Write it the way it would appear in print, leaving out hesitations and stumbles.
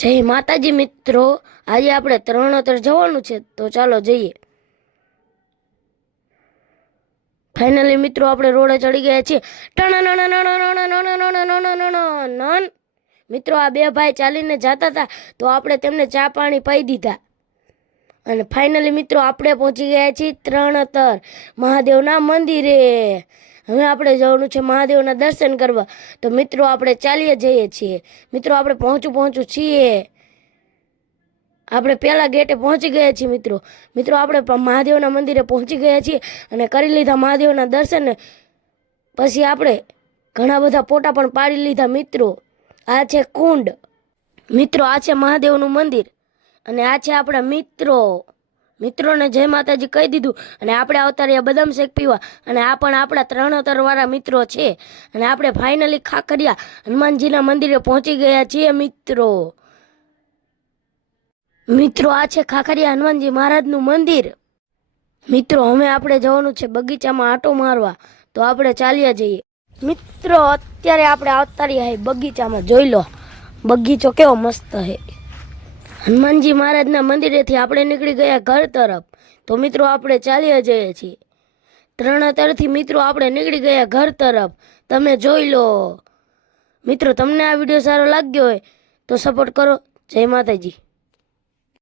જય માતાજી મિત્રો, આજે આપણે તરણોતર જવાનું છે, તો ચાલો જઈએ। ફાઇનલી મિત્રો આપણે રોડે ચડી ગયા છીએ। મિત્રો આ બે ભાઈ ચાલીને જતા હતા, તો આપણે તેમને ચા પાણી પાઈ દીધા અને ફાઇનલી મિત્રો આપણે પહોંચી ગયા છીએ તરણોતર મહાદેવના મંદિરે। હવે આપણે જવાનું છે મહાદેવના દર્શન કરવા, તો મિત્રો આપણે ચાલીએ જઈએ છીએ। મિત્રો આપણે પહોંચું છીએ, આપણે પહેલા ગેટે પહોંચી ગયા છીએ। મિત્રો આપણે મહાદેવના મંદિરે પહોંચી ગયા છીએ અને કરી લીધા મહાદેવના દર્શન। પછી આપણે ઘણા બધા ફોટા પણ પાડી લીધા। મિત્રો આ છે કુંડ, મિત્રો આ છે મહાદેવનું મંદિર અને આ છે આપણા મિત્રોને જય માતાજી કહી દીધું અને આપણે આવતા રહ્યા બદામ શેક પીવા। અને આ પણ આપણા તરણોતર વાળા મિત્રો છે અને આપણે ફાઇનલી ખાખરિયા હનુમાનજીના મંદિરે પહોંચી ગયા છીએ। મિત્રો આ છે ખાખરિયા હનુમાનજી મહારાજનું મંદિર। મિત્રો હવે આપણે જવાનું છે બગીચામાં આંટો મારવા, તો આપણે ચાલ્યા જઈએ। મિત્રો અત્યારે આપણે આવતા રહ્યા બગીચામાં, જોઈ લો બગીચો કેવો મસ્ત છે। હનુમાનજી મહારાજના મંદિરેથી આપણે નીકળી ગયા ઘર તરફ, તો મિત્રો આપણે ચાલ્યા જઈએ છીએ તરણોતરથી। મિત્રો આપણે નીકળી ગયા ઘર તરફ, તમે જોઈ લો। મિત્રો તમને આ વિડીયો સારો લાગ્યો હોય તો સપોર્ટ કરો। જય માતાજી।